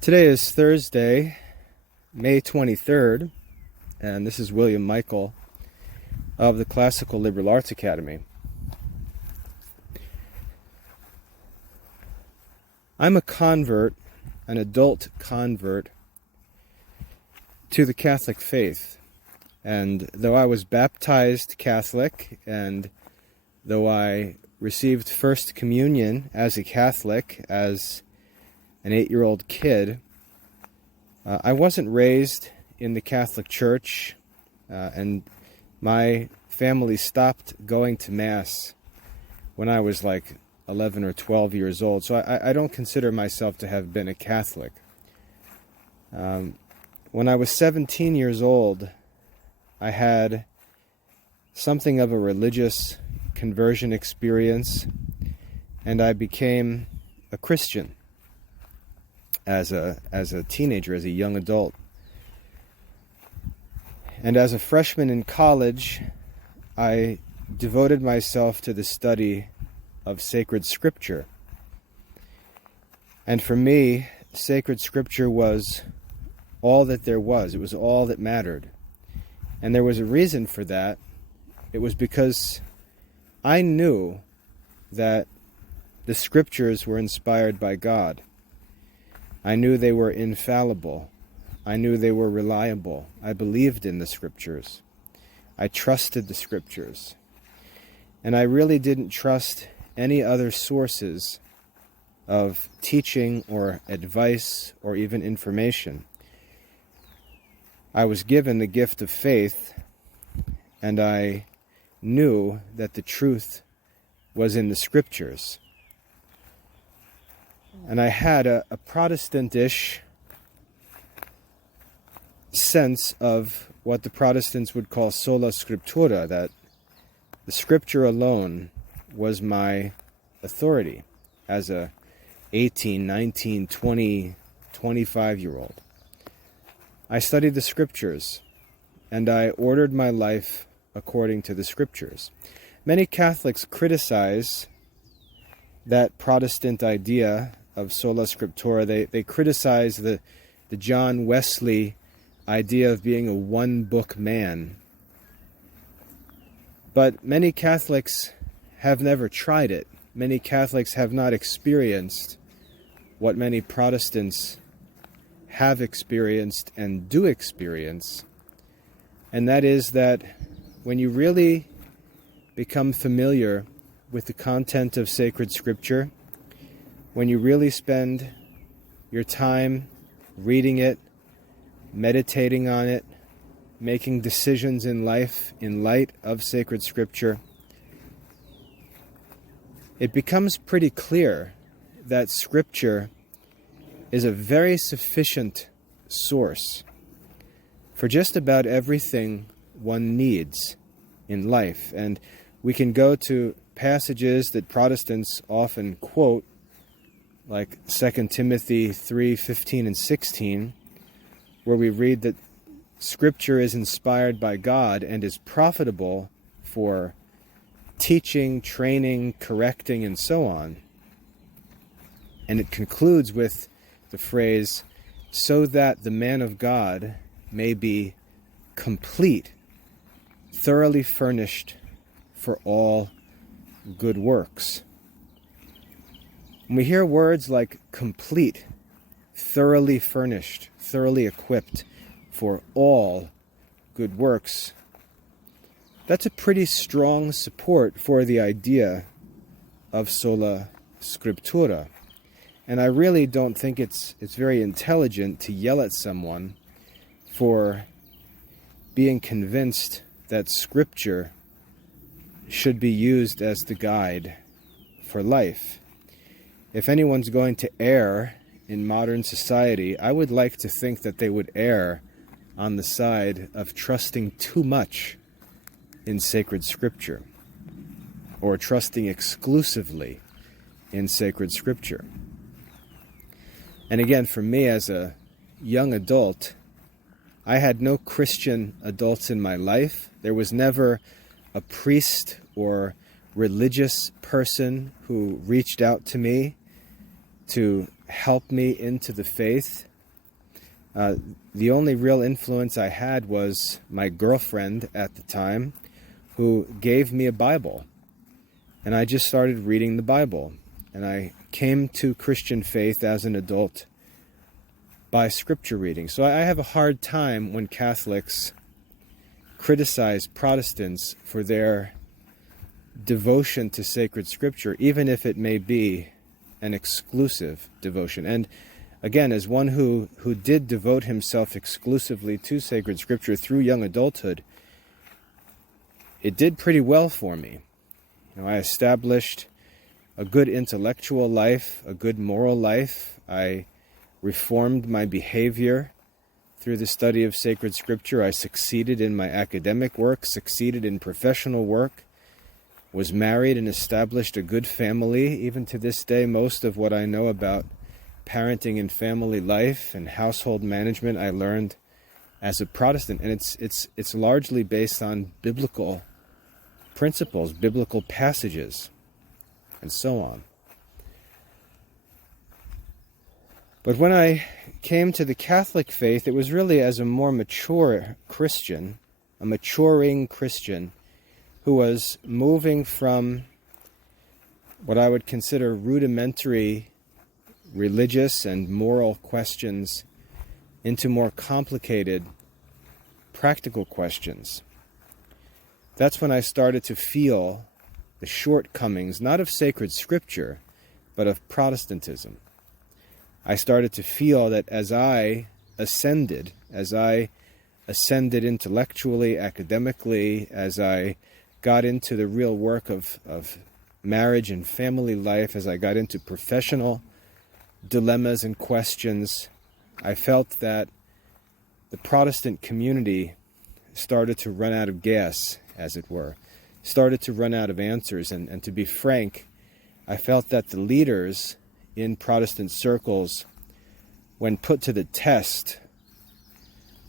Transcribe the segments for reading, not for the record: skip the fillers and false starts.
Today is Thursday, May 23rd, and this is William Michael of the Classical Liberal Arts Academy. I'm a convert, an adult convert, to the Catholic faith. And though I was baptized Catholic, and though I received First Communion as a Catholic, as an 8-year-old kid, I wasn't raised in the Catholic Church, and my family stopped going to Mass when I was like 11 or 12 years old, so I don't consider myself to have been a Catholic. When I was 17 years old, I had something of a religious conversion experience, and I became a Christian as a teenager, as a young adult. And as a freshman in college, I devoted myself to the study of sacred scripture. And for me, sacred scripture was all that there was. It was all that mattered. And there was a reason for that. It was because I knew that the scriptures were inspired by God. I knew they were infallible. I knew they were reliable. I believed in the scriptures. I trusted the scriptures. And I really didn't trust any other sources of teaching or advice or even information. I was given the gift of faith, and I knew that the truth was in the scriptures. And I had a Protestantish sense of what the Protestants would call sola scriptura, that the scripture alone was my authority as a 18, 19, 20, 25-year-old. I studied the scriptures, and I ordered my life according to the scriptures. Many Catholics criticize that Protestant idea of sola scriptura. They criticize the John Wesley idea of being a one-book man. But many Catholics have never tried it. Many Catholics have not experienced what many Protestants have experienced and do experience. And that is that when you really become familiar with the content of sacred scripture, when you really spend your time reading it, meditating on it, making decisions in life in light of sacred scripture, it becomes pretty clear that scripture is a very sufficient source for just about everything one needs in life. And we can go to passages that Protestants often quote, like 2 Timothy 3:15 and 16, where we read that Scripture is inspired by God and is profitable for teaching, training, correcting, and so on. And it concludes with the phrase, so that the man of God may be complete, thoroughly furnished for all good works. When we hear words like complete, thoroughly furnished, thoroughly equipped for all good works, that's a pretty strong support for the idea of sola scriptura. And I really don't think it's very intelligent to yell at someone for being convinced that scripture should be used as the guide for life. If anyone's going to err in modern society, I would like to think that they would err on the side of trusting too much in sacred scripture, or trusting exclusively in sacred scripture. And again, for me as a young adult, I had no Christian adults in my life. There was never a priest or religious person who reached out to me to help me into the faith. The only real influence I had was my girlfriend at the time, who gave me a Bible. And I just started reading the Bible. And I came to Christian faith as an adult by scripture reading. So I have a hard time when Catholics criticize Protestants for their devotion to sacred scripture, even if it may be an exclusive devotion. And again, as one who did devote himself exclusively to sacred scripture through young adulthood, it did pretty well for me. I established a good intellectual life, a good moral life. I reformed my behavior through the study of sacred scripture. I succeeded in my academic work, succeeded in professional work, was married and established a good family. Even to this day, most of what I know about parenting and family life and household management I learned as a Protestant. And it's largely based on biblical principles, biblical passages, and so on. But when I came to the Catholic faith, it was really as a more mature Christian, a maturing Christian, who was moving from what I would consider rudimentary religious and moral questions into more complicated practical questions. That's when I started to feel the shortcomings, not of sacred scripture, but of Protestantism. I started to feel that as I ascended intellectually, academically, as I got into the real work of marriage and family life, as I got into professional dilemmas and questions, I felt that the Protestant community started to run out of gas, as it were, started to run out of answers. And to be frank, I felt that the leaders in Protestant circles, when put to the test,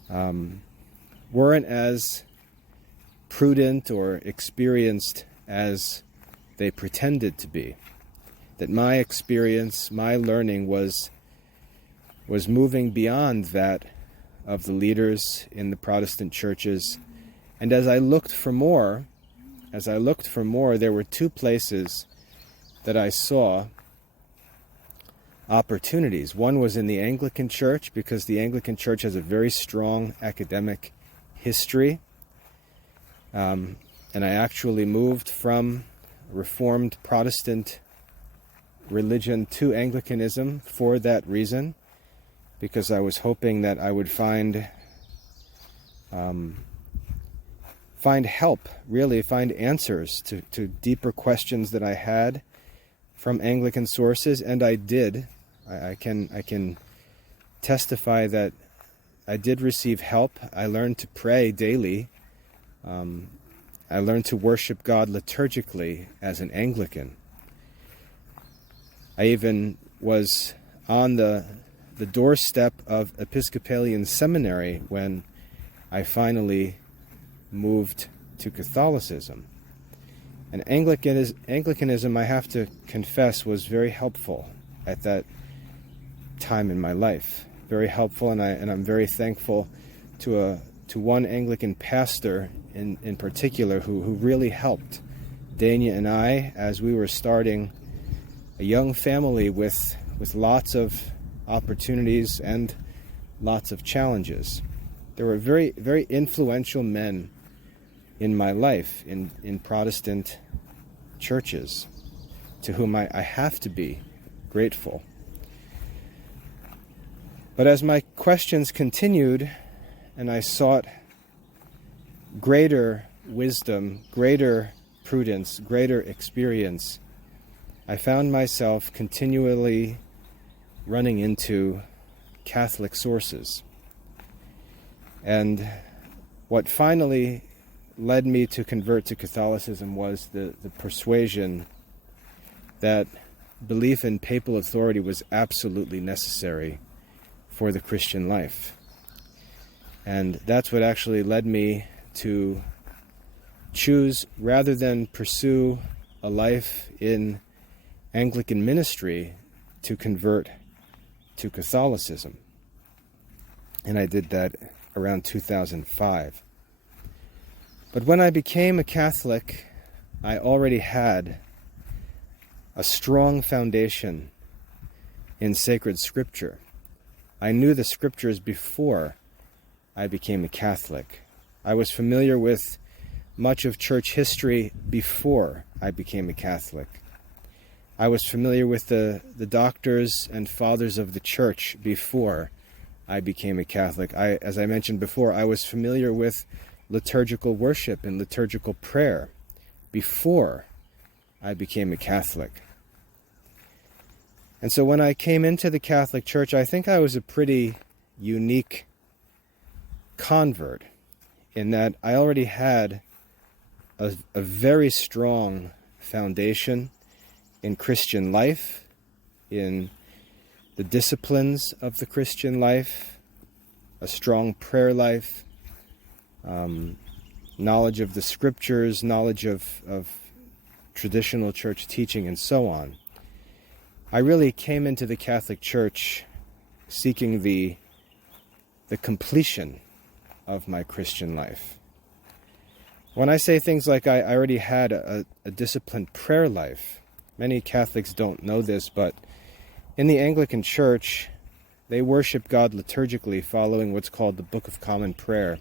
weren't as prudent or experienced as they pretended to be. That my experience, my learning was moving beyond that of the leaders in the Protestant churches. And as I looked for more, there were two places that I saw opportunities. One was in the Anglican Church, because the Anglican Church has a very strong academic history. And I actually moved from Reformed Protestant religion to Anglicanism for that reason, because I was hoping that I would find help, really find answers to deeper questions that I had from Anglican sources, and I did. I can testify that I did receive help. I learned to pray daily. I learned to worship God liturgically as an Anglican. I even was on the doorstep of Episcopalian seminary when I finally moved to Catholicism. And Anglicanism, I have to confess, was very helpful at that time in my life. Very helpful, and I'm very thankful to one Anglican pastor in particular who really helped Dania and I as we were starting a young family with lots of opportunities and lots of challenges. There were very, very influential men in my life in Protestant churches to whom I have to be grateful. But as my questions continued and I sought greater wisdom, greater prudence, greater experience, I found myself continually running into Catholic sources. And what finally led me to convert to Catholicism was the persuasion that belief in papal authority was absolutely necessary for the Christian life. And that's what actually led me to choose, rather than pursue a life in Anglican ministry, to convert to Catholicism. and I did that around 2005. But when I became a Catholic, I already had a strong foundation in sacred scripture. I knew the scriptures before I became a Catholic. I was familiar with much of church history before I became a Catholic. I was familiar with the doctors and fathers of the church before I became a Catholic. As I mentioned before, I was familiar with liturgical worship and liturgical prayer before I became a Catholic. And so when I came into the Catholic Church, I think I was a pretty unique convert in that I already had a very strong foundation in Christian life, in the disciplines of the Christian life, a strong prayer life, knowledge of the scriptures, knowledge of traditional church teaching, and so on. I really came into the Catholic Church seeking the completion of my Christian life. When I say things like I already had a disciplined prayer life, many Catholics don't know this, but in the Anglican Church, they worship God liturgically following what's called the Book of Common Prayer,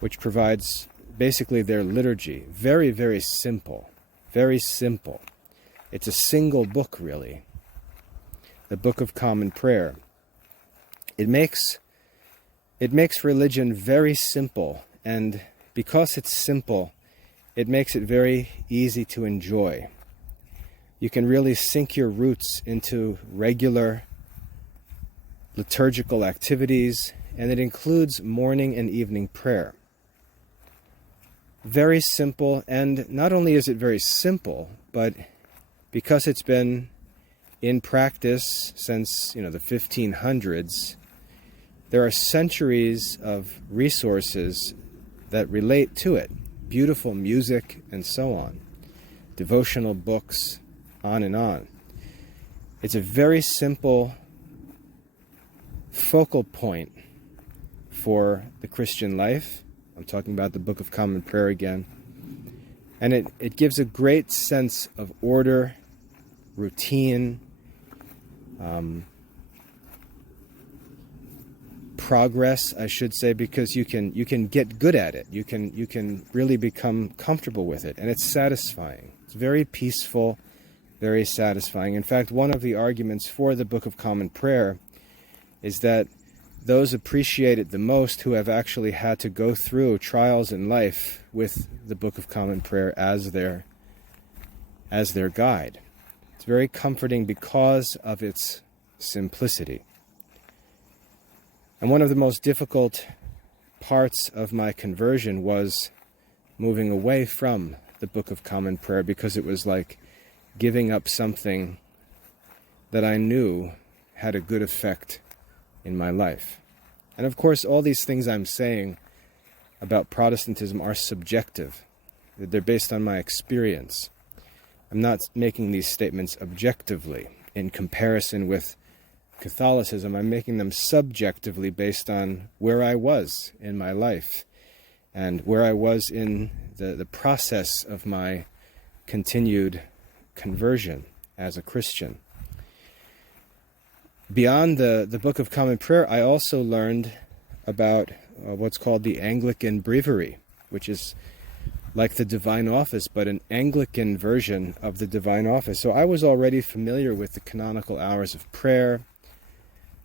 which provides basically their liturgy. Very, very simple. Very simple. It's a single book, really. The Book of Common Prayer. It makes religion very simple, and because it's simple, it makes it very easy to enjoy. You can really sink your roots into regular liturgical activities, and it includes morning and evening prayer. Very simple, and not only is it very simple, but because it's been in practice since, the 1500s, there are centuries of resources that relate to it. Beautiful music and so on. Devotional books, on and on. It's a very simple focal point for the Christian life. I'm talking about the Book of Common Prayer again. And it gives a great sense of order, routine, progress, I should say, because you can get good at it. You can really become comfortable with it, and it's satisfying. It's very peaceful, very satisfying. In fact, one of the arguments for the Book of Common Prayer is that those appreciate it the most who have actually had to go through trials in life with the Book of Common Prayer as their guide. It's very comforting because of its simplicity. And one of the most difficult parts of my conversion was moving away from the Book of Common Prayer, because it was like giving up something that I knew had a good effect in my life. And of course, all these things I'm saying about Protestantism are subjective. They're based on my experience. I'm not making these statements objectively in comparison with Catholicism. I'm making them subjectively based on where I was in my life and where I was in the process of my continued conversion as a Christian. Beyond the Book of Common Prayer, I also learned about what's called the Anglican Breviary, which is like the Divine Office, but an Anglican version of the Divine Office. So I was already familiar with the canonical hours of prayer,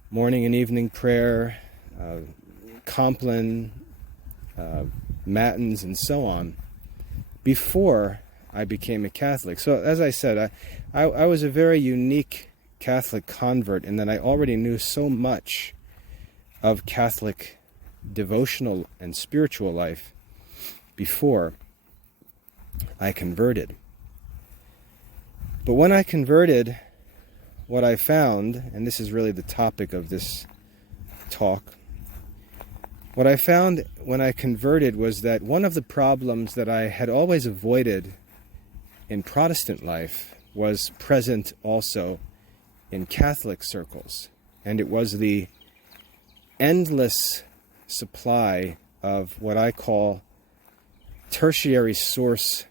morning and evening prayer, Compline, Matins, and so on, before I became a Catholic. So as I said, I was a very unique Catholic convert in that I already knew so much of Catholic devotional and spiritual life before I converted. But when I converted, what I found, and this is really the topic of this talk, what I found when I converted was that one of the problems that I had always avoided in Protestant life was present also in Catholic circles, and it was the endless supply of what I call tertiary source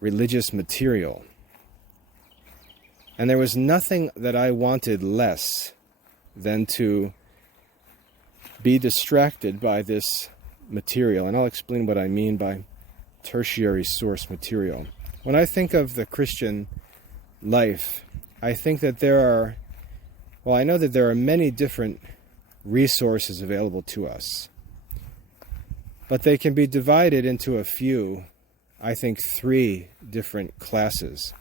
religious material. And there was nothing that I wanted less than to be distracted by this material. And I'll explain what I mean by tertiary source material. When I think of the Christian life, I think that I know that there are many different resources available to us. But they can be divided into a few, I think 3 different classes.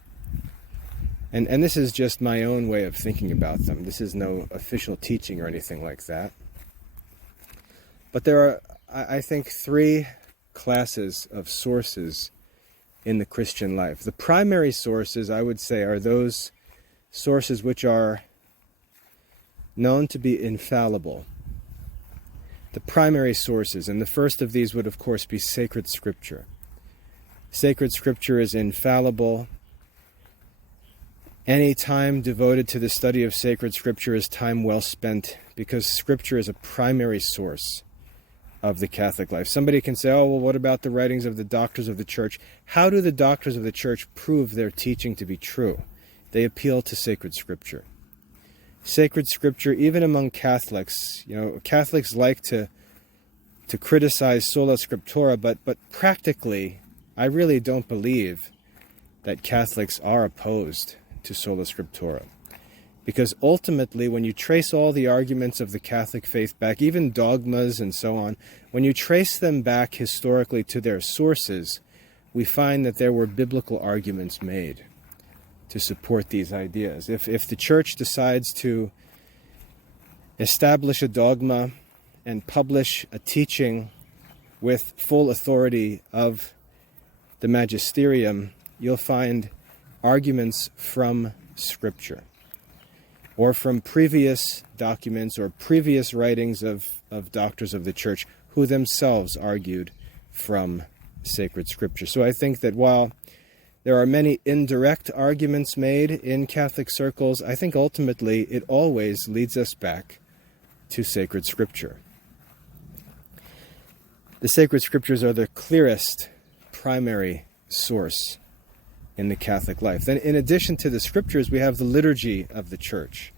And this is just my own way of thinking about them. This is no official teaching or anything like that. But there are, I think, 3 classes of sources in the Christian life. The primary sources, I would say, are those sources which are known to be infallible. The primary sources, and the first of these would, of course, be sacred scripture. Sacred scripture is infallible. Any time devoted to the study of sacred scripture is time well spent, because scripture is a primary source of the Catholic life. Somebody can say, oh, well, what about the writings of the doctors of the church? How do the doctors of the church prove their teaching to be true? They appeal to sacred scripture. Sacred scripture, even among Catholics, Catholics like to criticize sola scriptura, but practically, I really don't believe that Catholics are opposed to sola scriptura. Because ultimately, when you trace all the arguments of the Catholic faith back, even dogmas and so on, when you trace them back historically to their sources, we find that there were biblical arguments made to support these ideas. If the Church decides to establish a dogma and publish a teaching with full authority of the magisterium, you'll find arguments from Scripture, or from previous documents or previous writings of doctors of the Church who themselves argued from sacred Scripture. So I think that while there are many indirect arguments made in Catholic circles, I think ultimately it always leads us back to sacred Scripture. The sacred Scriptures are the clearest primary source in the Catholic life. Then in addition to the Scriptures, we have the liturgy of the Church.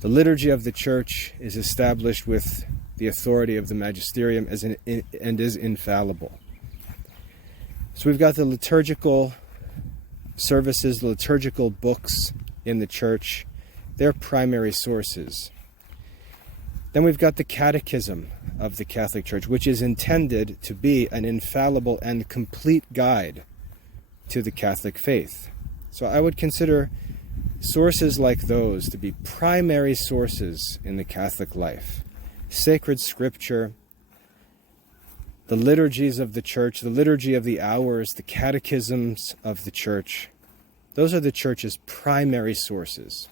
The liturgy of the Church is established with the authority of the magisterium and is infallible. So we've got the liturgical services, the liturgical books in the Church. They're primary sources. Then we've got the Catechism of the Catholic Church, which is intended to be an infallible and complete guide to the Catholic faith. So I would consider sources like those to be primary sources in the Catholic life. Sacred Scripture, the liturgies of the Church, the liturgy of the hours, the catechisms of the Church. Those are the Church's primary sources.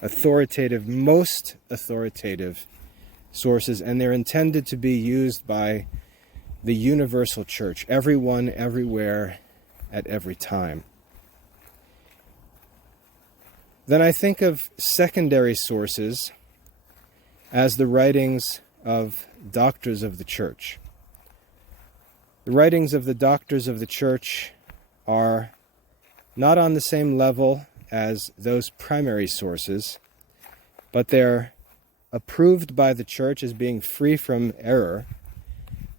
Authoritative, most authoritative sources, and they're intended to be used by the universal Church, everyone, everywhere, at every time. Then I think of secondary sources as the writings of doctors of the Church. The writings of the doctors of the Church are not on the same level as those primary sources, but they're approved by the Church as being free from error,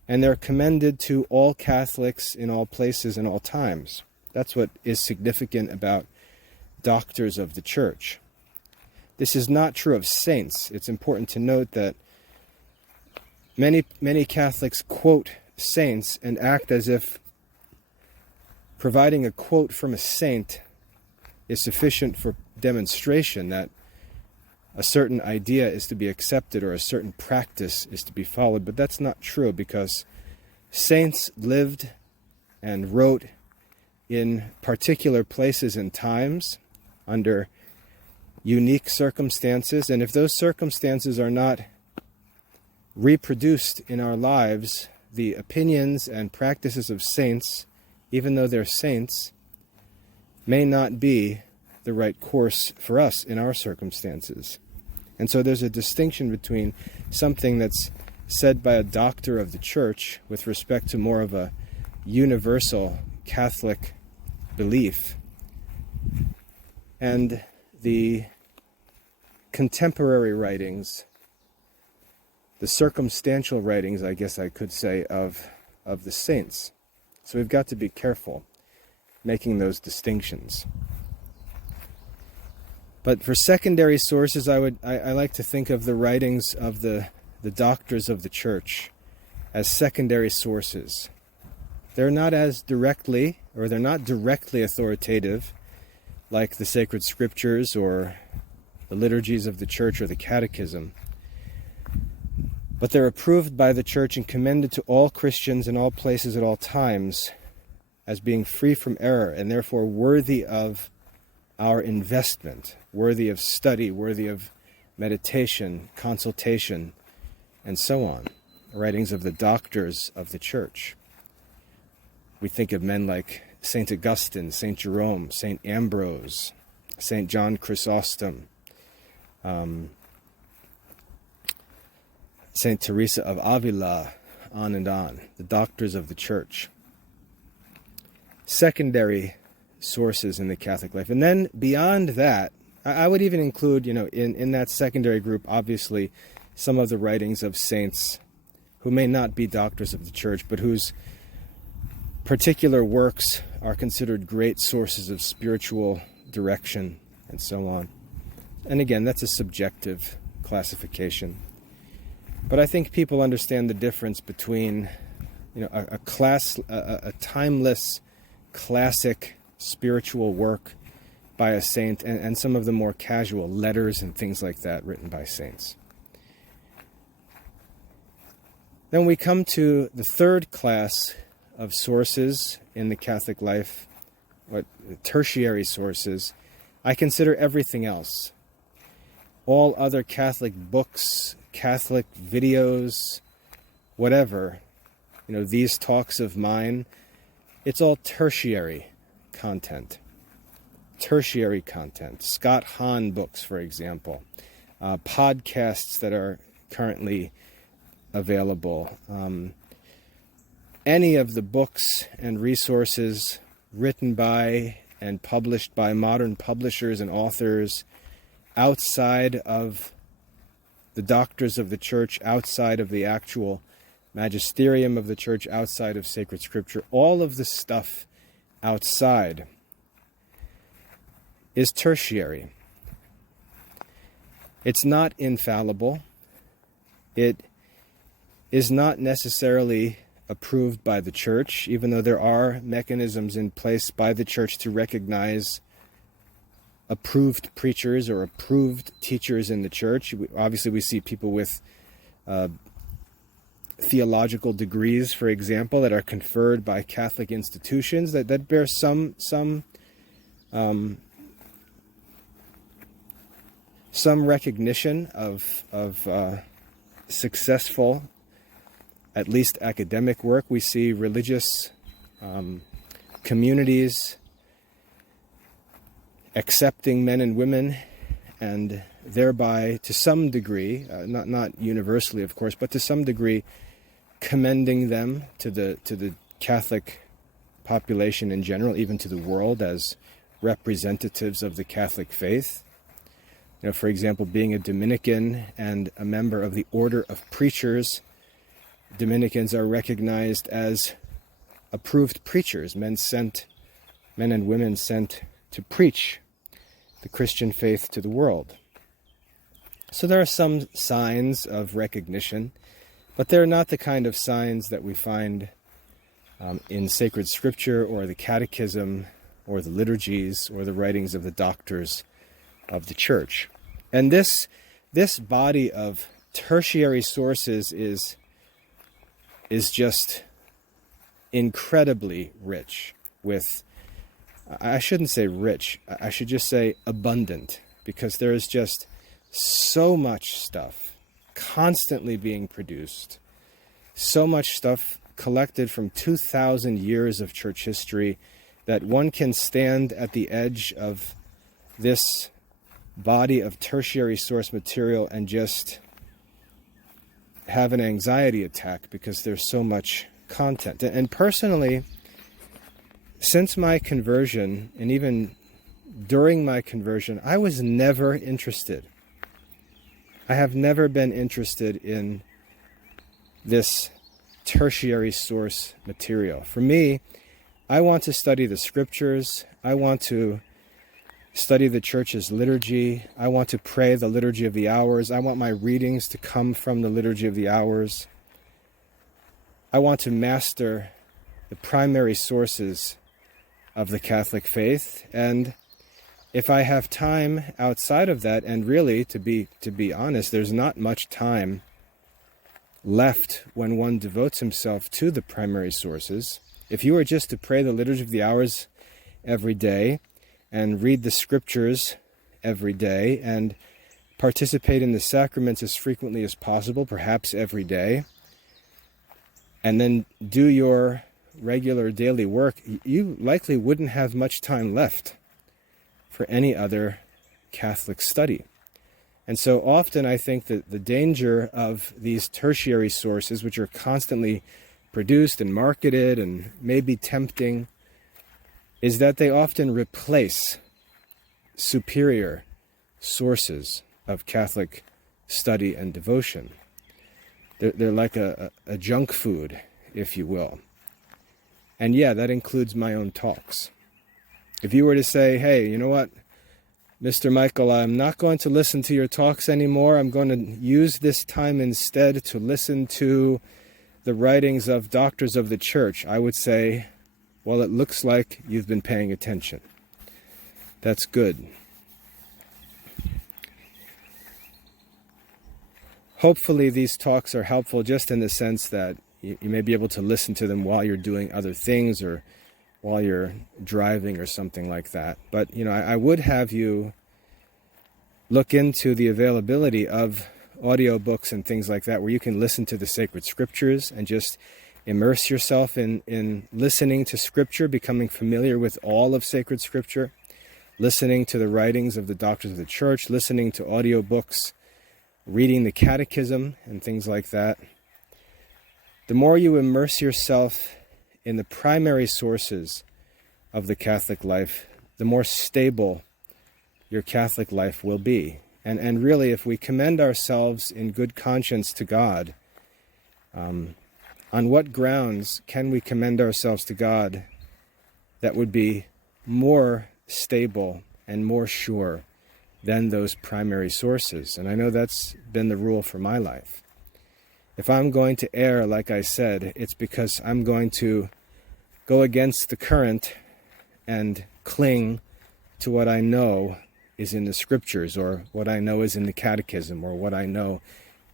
and they're commended to all Catholics in all places and all times. That's what is significant about doctors of the Church. This is not true of saints. It's important to note that many Catholics quote saints and act as if providing a quote from a saint is sufficient for demonstration that a certain idea is to be accepted or a certain practice is to be followed. But that's not true, because saints lived and wrote in particular places and times under unique circumstances, and if those circumstances are not reproduced in our lives, the opinions and practices of saints, even though they're saints, may not be the right course for us in our circumstances. And so there's a distinction between something that's said by a doctor of the church with respect to more of a universal Catholic belief and the contemporary writings, the circumstantial writings, I guess I could say, of the saints. So we've got to be careful making those distinctions. But for secondary sources, I like to think of the writings of the doctors of the church as secondary sources. They're not directly authoritative like the sacred scriptures or the liturgies of the church or the catechism. But they're approved by the church and commended to all Christians in all places at all times as being free from error and therefore worthy of our investment, worthy of study, worthy of meditation, consultation, and so on. The writings of the doctors of the church. We think of men like St. Augustine, St. Jerome, St. Ambrose, St. John Chrysostom, St. Teresa of Avila, on and on, the doctors of the church. Secondary sources in the Catholic life. And then beyond that, I would even include, in that secondary group, obviously, some of the writings of saints who may not be doctors of the church, but whose particular works are considered great sources of spiritual direction and so on. And again, that's a subjective classification. But I think people understand the difference between, a timeless, classic spiritual work by a saint and some of the more casual letters and things like that written by saints. Then we come to the third class of sources in the Catholic life, tertiary sources. I consider everything else. All other Catholic books, Catholic videos, whatever, these talks of mine, it's all tertiary content. Tertiary content. Scott Hahn books, for example. Podcasts that are currently available. Any of the books and resources written by and published by modern publishers and authors outside of the doctors of the church, outside of the actual magisterium of the church, outside of sacred scripture, all of the stuff outside is tertiary. It's not infallible. It is not necessarily approved by the church, even though there are mechanisms in place by the church to recognize approved preachers or approved teachers in the church. Obviously, we see people with theological degrees, for example, that are conferred by Catholic institutions that bear some recognition of successful, at least academic work. We see religious communities accepting men and women, and thereby, to some degree, not universally, of course, but to some degree, commending them to the Catholic population in general, even to the world, as representatives of the Catholic faith. For example, being a Dominican and a member of the Order of Preachers, Dominicans are recognized as approved preachers, men and women sent to preach the Christian faith to the world. So there are some signs of recognition, but they're not the kind of signs that we find in sacred scripture or the catechism or the liturgies or the writings of the doctors of the church. And this body of tertiary sources is just incredibly rich with, I shouldn't say rich, I should just say abundant, because there is just so much stuff constantly being produced, so much stuff collected from 2,000 years of church history that one can stand at the edge of this body of tertiary source material and just have an anxiety attack because there's so much content. And personally, since my conversion, and even during my conversion, I was never interested. I have never been interested in this tertiary source material. For me, I want to study the scriptures. I want to study the church's liturgy. I want to pray the liturgy of the hours. I want my readings to come from the liturgy of the hours. I want to master the primary sources of the Catholic faith. And if I have time outside of that, and really, to be honest, there's not much time left when one devotes himself to the primary sources. If you were just to pray the liturgy of the hours every day and read the scriptures every day and participate in the sacraments as frequently as possible, perhaps every day, and then do your regular daily work, you likely wouldn't have much time left for any other Catholic study. And so often I think that the danger of these tertiary sources, which are constantly produced and marketed and may be tempting, is that they often replace superior sources of Catholic study and devotion. They're like a junk food, if you will. And yeah, that includes my own talks. If you were to say, hey, you know what, Mr. Michael, I'm not going to listen to your talks anymore. I'm going to use this time instead to listen to the writings of doctors of the church, I would say, well, it looks like you've been paying attention. That's good. Hopefully these talks are helpful just in the sense that you may be able to listen to them while you're doing other things or while you're driving or something like that. But, I would have you look into the availability of audiobooks and things like that where you can listen to the sacred scriptures and just immerse yourself in listening to scripture, becoming familiar with all of sacred scripture, listening to the writings of the doctors of the church, listening to audiobooks, reading the catechism and things like that. The more you immerse yourself in the primary sources of the Catholic life, the more stable your Catholic life will be. And really, if we commend ourselves in good conscience to God, on what grounds can we commend ourselves to God that would be more stable and more sure than those primary sources? And I know that's been the rule for my life. If I'm going to err, like I said, it's because I'm going to go against the current and cling to what I know is in the scriptures, or what I know is in the catechism, or what I know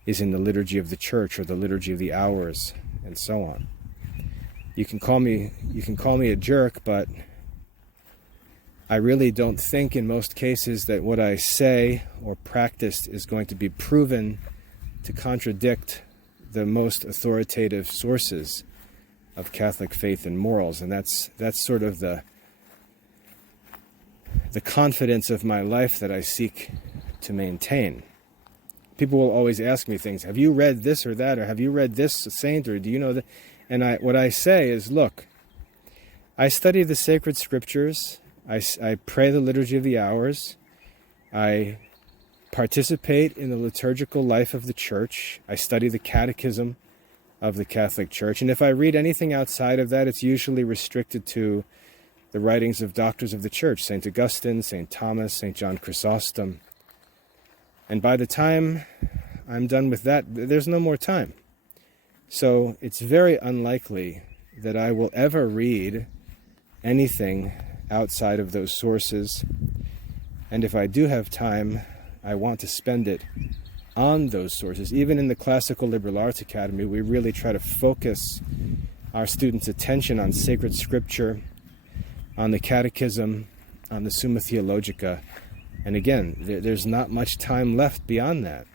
is in the liturgy of the church or the liturgy of the hours, and so on. You can call me a jerk, but I really don't think in most cases that what I say or practice is going to be proven to contradict the most authoritative sources of Catholic faith and morals. And that's sort of the confidence of my life that I seek to maintain. People will always ask me things. Have you read this or that? Or have you read this saint? Or do you know that? And what I say is, look, I study the sacred scriptures. I pray the liturgy of the hours. I participate in the liturgical life of the church. I study the catechism of the Catholic Church. And if I read anything outside of that, it's usually restricted to the writings of doctors of the church, St. Augustine, St. Thomas, St. John Chrysostom. And by the time I'm done with that, there's no more time. So it's very unlikely that I will ever read anything outside of those sources. And if I do have time, I want to spend it on those sources. Even in the Classical Liberal Arts Academy, we really try to focus our students' attention on sacred scripture, on the catechism, on the Summa Theologica. And again, there's not much time left beyond that.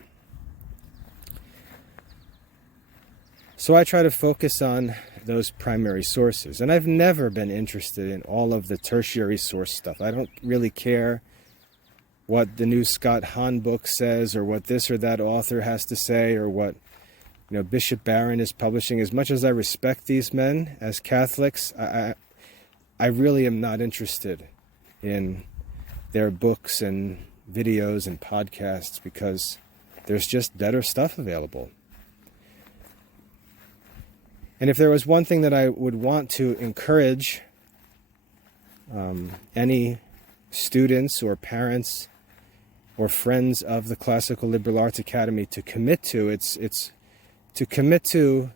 So I try to focus on those primary sources. And I've never been interested in all of the tertiary source stuff. I don't really care what the new Scott Hahn book says, or what this or that author has to say, or what Bishop Barron is publishing. As much as I respect these men as Catholics, I really am not interested in their books and videos and podcasts, because there's just better stuff available. And if there was one thing that I would want to encourage any students or parents or friends of the Classical Liberal Arts Academy to commit to, it's to commit to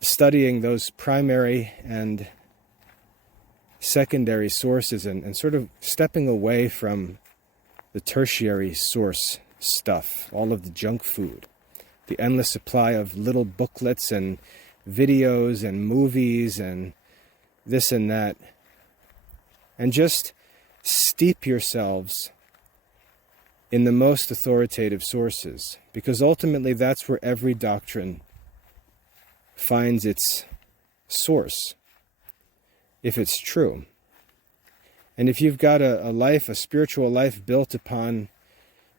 studying those primary and secondary sources, and sort of stepping away from the tertiary source stuff, all of the junk food, the endless supply of little booklets and videos and movies and this and that, and just steep yourselves in the most authoritative sources, because ultimately that's where every doctrine finds its source, if it's true. And if you've got a life, a spiritual life built upon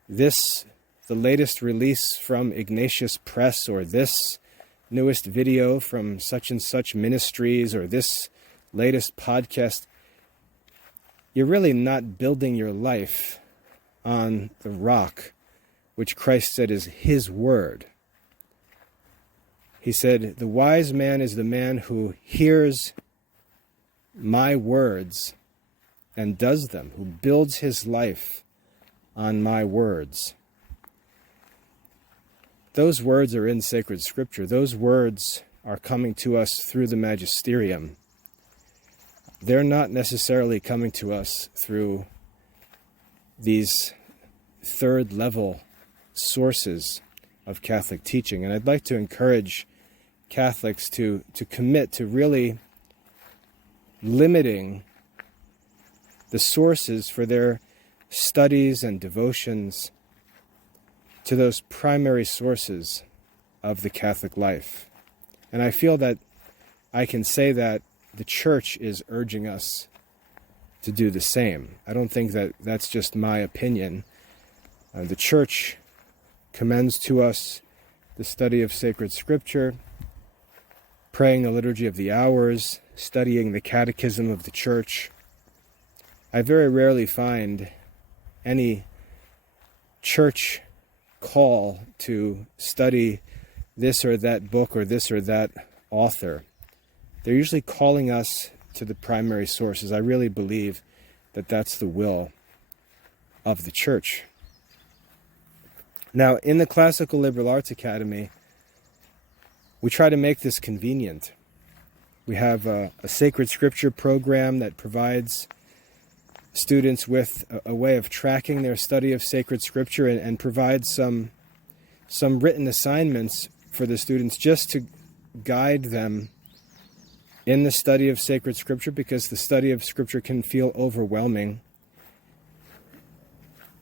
this, the latest release from Ignatius Press, or this newest video from such and such ministries, or this latest podcast, you're really not building your life on the rock, which Christ said is his word. He said, the wise man is the man who hears my words and does them, who builds his life on my words. Those words are in sacred scripture. Those words are coming to us through the magisterium. They're not necessarily coming to us through these third level sources of Catholic teaching. And I'd like to encourage Catholics to commit to really limiting the sources for their studies and devotions to those primary sources of the Catholic life. And I feel that I can say that the Church is urging us to do the same. I don't think that that's just my opinion. The Church commends to us the study of sacred scripture, praying the Liturgy of the Hours, studying the Catechism of the Church. I very rarely find any church call to study this or that book or this or that author. They're usually calling us to the primary sources. I really believe that that's the will of the Church. Now, in the Classical Liberal Arts Academy, we try to make this convenient. We have a sacred scripture program that provides students with a way of tracking their study of sacred scripture, and provides some written assignments for the students just to guide them in the study of sacred scripture, because the study of scripture can feel overwhelming.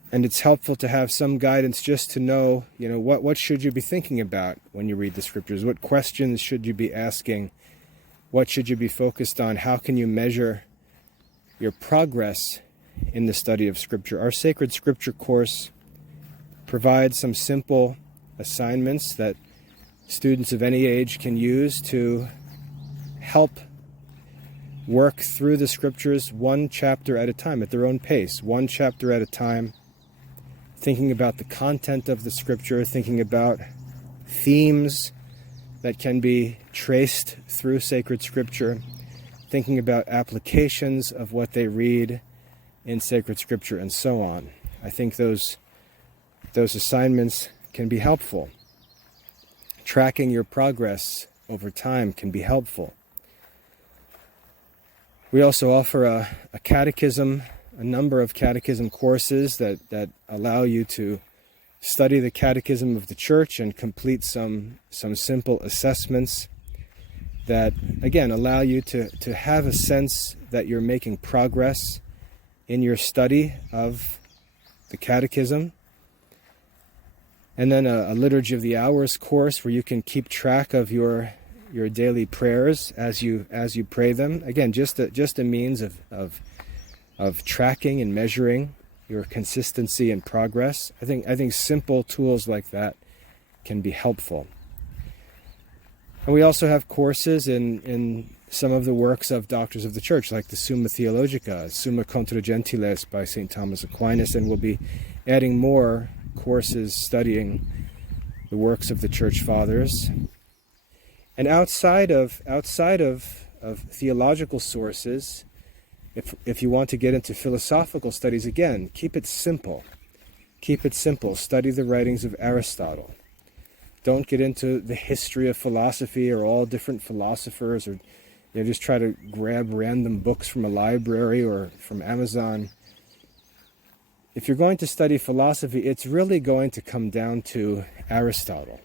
And it's helpful to have some guidance just to know, what should you be thinking about when you read the scriptures? What questions should you be asking? What should you be focused on? How can you measure your progress in the study of scripture? Our sacred scripture course provides some simple assignments that students of any age can use to help work through the scriptures one chapter at a time, at their own pace, one chapter at a time, thinking about the content of the scripture, thinking about themes that can be traced through sacred scripture, thinking about applications of what they read in sacred scripture, and so on. I think those assignments can be helpful. Tracking your progress over time can be helpful. We also offer a catechism, a number of catechism courses that allow you to study the Catechism of the Church and complete some simple assessments that, again, allow you to have a sense that you're making progress in your study of the Catechism. And then a Liturgy of the Hours course where you can keep track of your daily prayers as you pray them. Again, just a means of tracking and measuring your consistency and progress. I think simple tools like that can be helpful. And we also have courses in some of the works of doctors of the church, like the Summa Theologica, Summa Contra Gentiles by St. Thomas Aquinas, and we'll be adding more courses studying the works of the Church Fathers. And outside of theological sources, if you want to get into philosophical studies, again, keep it simple. Keep it simple. Study the writings of Aristotle. Don't get into the history of philosophy or all different philosophers, or just try to grab random books from a library or from Amazon. If you're going to study philosophy, it's really going to come down to Aristotle.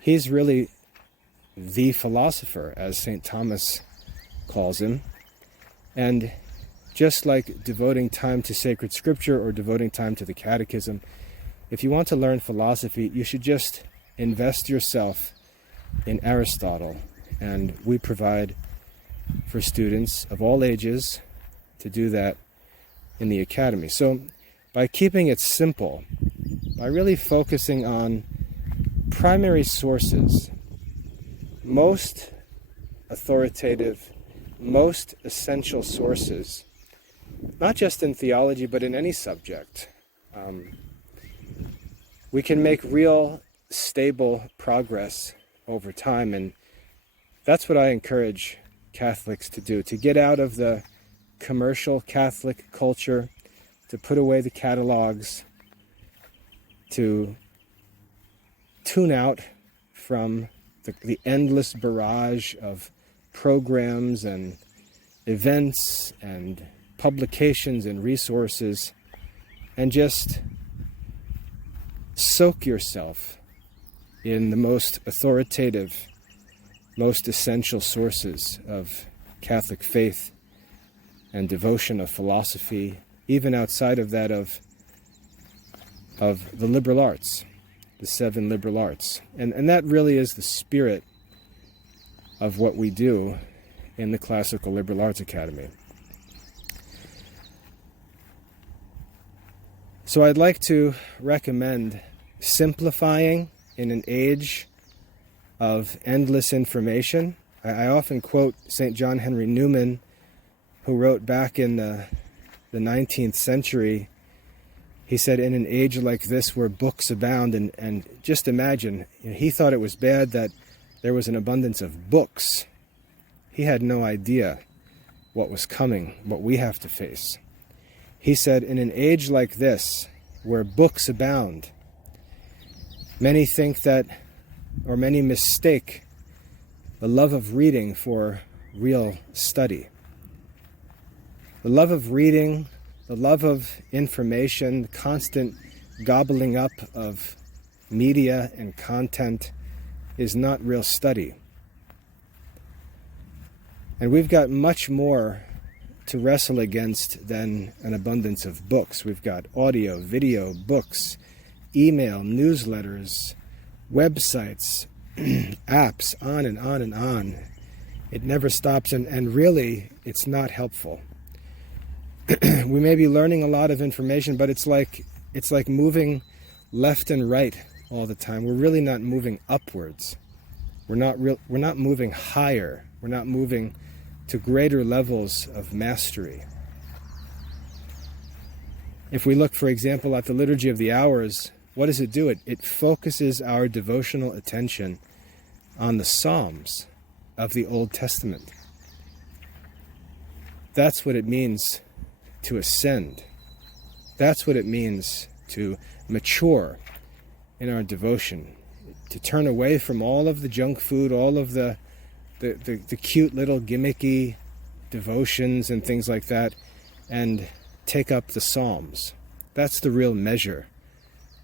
He's really the philosopher, as St. Thomas calls him. And just like devoting time to sacred scripture or devoting time to the catechism, if you want to learn philosophy, you should just invest yourself in Aristotle. And we provide for students of all ages to do that in the academy. So by keeping it simple, by really focusing on primary sources, most authoritative, most essential sources, not just in theology, but in any subject, we can make real, stable progress over time. And that's what I encourage Catholics to do, to get out of the commercial Catholic culture, to put away the catalogs, to tune out from the endless barrage of programs and events and publications and resources, and just soak yourself in the most authoritative, most essential sources of Catholic faith and devotion, of philosophy, even outside of that of the liberal arts, the 7 liberal arts. And that really is the spirit of what we do in the Classical Liberal Arts Academy. So I'd like to recommend simplifying in an age of endless information. I often quote St. John Henry Newman, who wrote back in the 19th century. He said, in an age like this where books abound, and just imagine, he thought it was bad that there was an abundance of books. He had no idea what was coming, what we have to face. He said, in an age like this, where books abound, many think that, or many mistake, the love of reading for real study. The love of reading, the love of information, the constant gobbling up of media and content is not real study. And we've got much more to wrestle against than an abundance of books. We've got audio, video, books, email, newsletters, websites, apps, on and on and on. It never stops, and really, it's not helpful. We may be learning a lot of information, but it's like moving left and right all the time. We're really not moving upwards. We're not moving higher. We're not moving to greater levels of mastery. If we look, for example, at the Liturgy of the Hours, what does it do? It focuses our devotional attention on the Psalms of the Old Testament. That's what it means to ascend. That's what it means to mature in our devotion, to turn away from all of the junk food, all of the cute little gimmicky devotions and things like that, and take up the Psalms. That's the real measure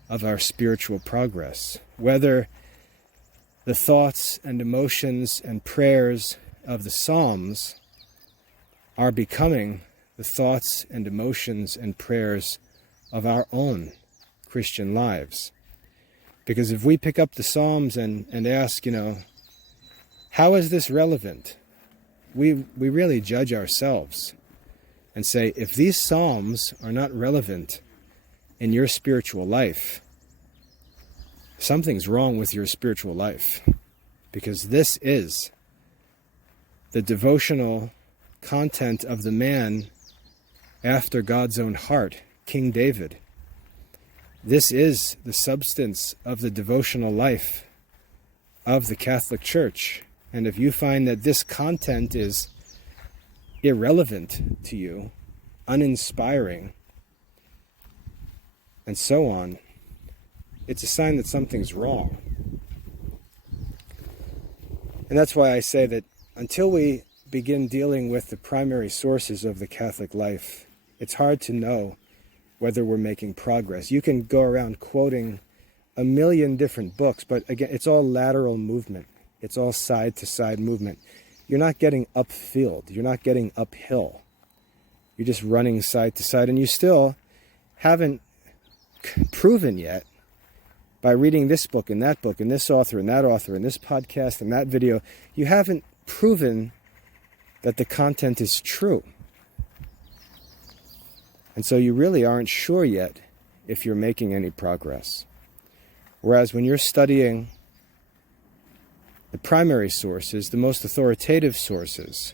of our spiritual progress. Whether the thoughts and emotions and prayers of the Psalms are becoming the thoughts and emotions and prayers of our own Christian lives. Because if we pick up the Psalms and ask, how is this relevant? We really judge ourselves. and say, if these Psalms are not relevant in your spiritual life, something's wrong with your spiritual life. Because this is the devotional content of the man after God's own heart, King David. This is the substance of the devotional life of the Catholic Church. And if you find that this content is irrelevant to you, uninspiring, and so on, it's a sign that something's wrong. And that's why I say that until we begin dealing with the primary sources of the Catholic life, it's hard to know whether we're making progress. You can go around quoting a million different books, but again, it's all lateral movement. It's all side-to-side movement. You're not getting upfield. You're not getting uphill. You're just running side to side, and you still haven't proven yet by reading this book and that book and this author and that author and this podcast and that video, you haven't proven that the content is true. And so you really aren't sure yet if you're making any progress. Whereas when you're studying the primary sources, the most authoritative sources,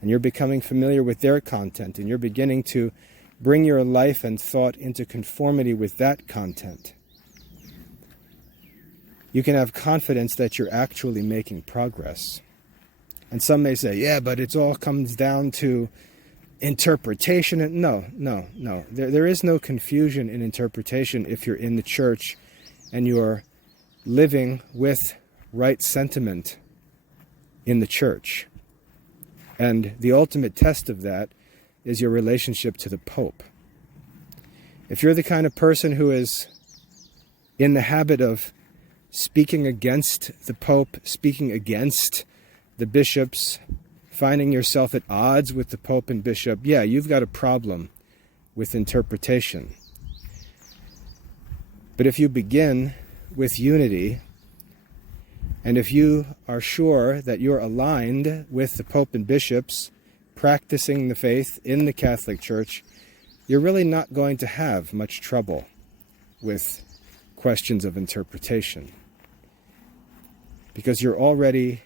and you're becoming familiar with their content, and you're beginning to bring your life and thought into conformity with that content, you can have confidence that you're actually making progress. And some may say, yeah, but it all comes down to interpretation. No. There is no confusion in interpretation if you're in the church and you're living with right sentiment in the church. And the ultimate test of that is your relationship to the Pope. If you're the kind of person who is in the habit of speaking against the Pope, speaking against the bishops, finding yourself at odds with the Pope and bishop, yeah, you've got a problem with interpretation. But if you begin with unity, and if you are sure that you're aligned with the Pope and bishops, practicing the faith in the Catholic Church, you're really not going to have much trouble with questions of interpretation. Because you're already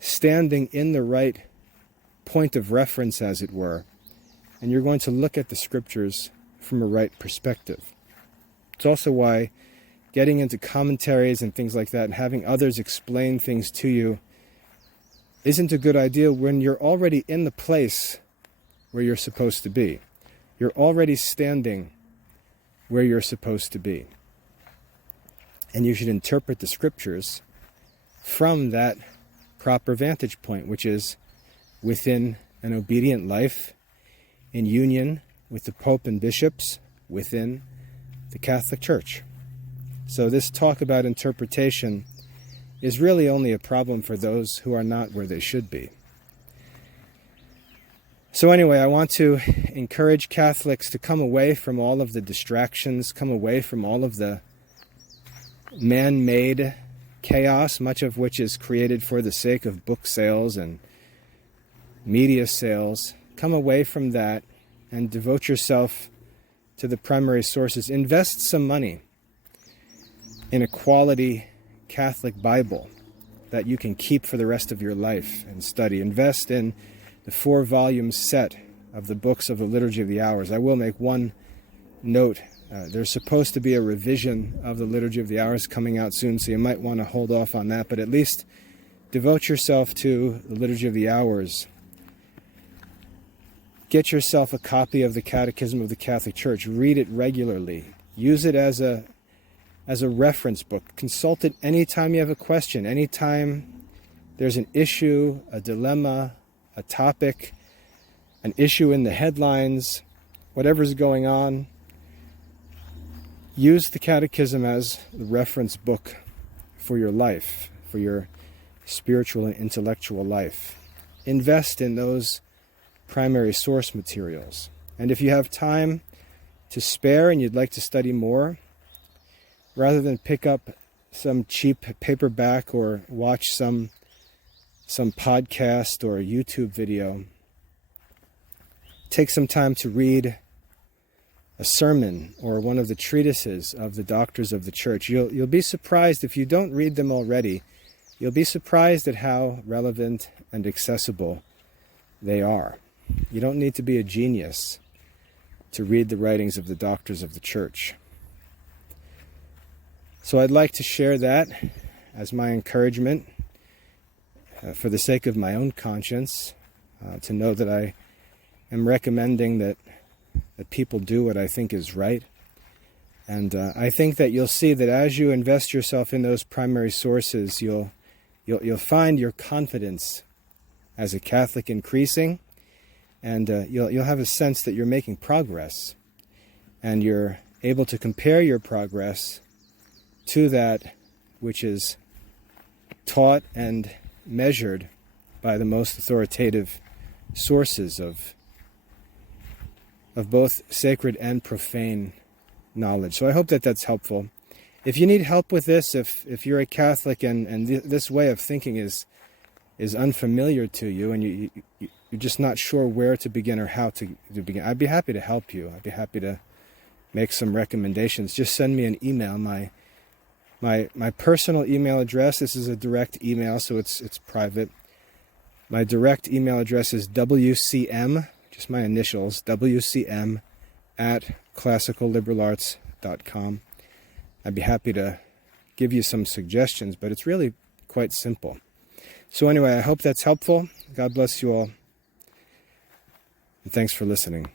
standing in the right point of reference, as it were, and you're going to look at the scriptures from a right perspective. It's also why getting into commentaries and things like that and having others explain things to you isn't a good idea when you're already in the place where you're supposed to be. You're already standing where you're supposed to be. And you should interpret the scriptures from that proper vantage point, which is within an obedient life, in union with the Pope and bishops, within the Catholic Church. So this talk about interpretation is really only a problem for those who are not where they should be. So anyway, I want to encourage Catholics to come away from all of the distractions, come away from all of the man-made chaos, much of which is created for the sake of book sales and media sales. Come away from that and devote yourself to the primary sources. Invest some money in a quality Catholic Bible that you can keep for the rest of your life and study. Invest in the 4-volume set of the books of the Liturgy of the Hours. I will make one note. There's supposed to be a revision of the Liturgy of the Hours coming out soon, so you might want to hold off on that, but at least devote yourself to the Liturgy of the Hours. Get yourself a copy of the Catechism of the Catholic Church. Read it regularly. Use it as a reference book. Consult it anytime you have a question, anytime there's an issue, a dilemma, a topic, an issue in the headlines, whatever's going on. Use the Catechism as the reference book for your life, for your spiritual and intellectual life. Invest in those primary source materials. And if you have time to spare and you'd like to study more, rather than pick up some cheap paperback or watch some podcast or YouTube video, take some time to read a sermon or one of the treatises of the doctors of the church. You'll be surprised if you don't read them already. You'll be surprised at how relevant and accessible they are. You don't need to be a genius to read the writings of the doctors of the church. So I'd like to share that as my encouragement for the sake of my own conscience, to know that I am recommending that people do what I think is right. And I think that you'll see that as you invest yourself in those primary sources, you'll find your confidence as a Catholic increasing, and you'll have a sense that you're making progress, and you're able to compare your progress to that which is taught and measured by the most authoritative sources of both sacred and profane knowledge. So I hope that that's helpful. If you need help with this, if you're a Catholic and this way of thinking is unfamiliar to you, and you're just not sure where to begin or how to begin, I'd be happy to help you. I'd be happy to make some recommendations. Just send me an email. My personal email address, this is a direct email, so it's private. My direct email address is WCM, just my initials, WCM at classicalliberalarts.com. I'd be happy to give you some suggestions, but it's really quite simple. So anyway, I hope that's helpful. God bless you all. And thanks for listening.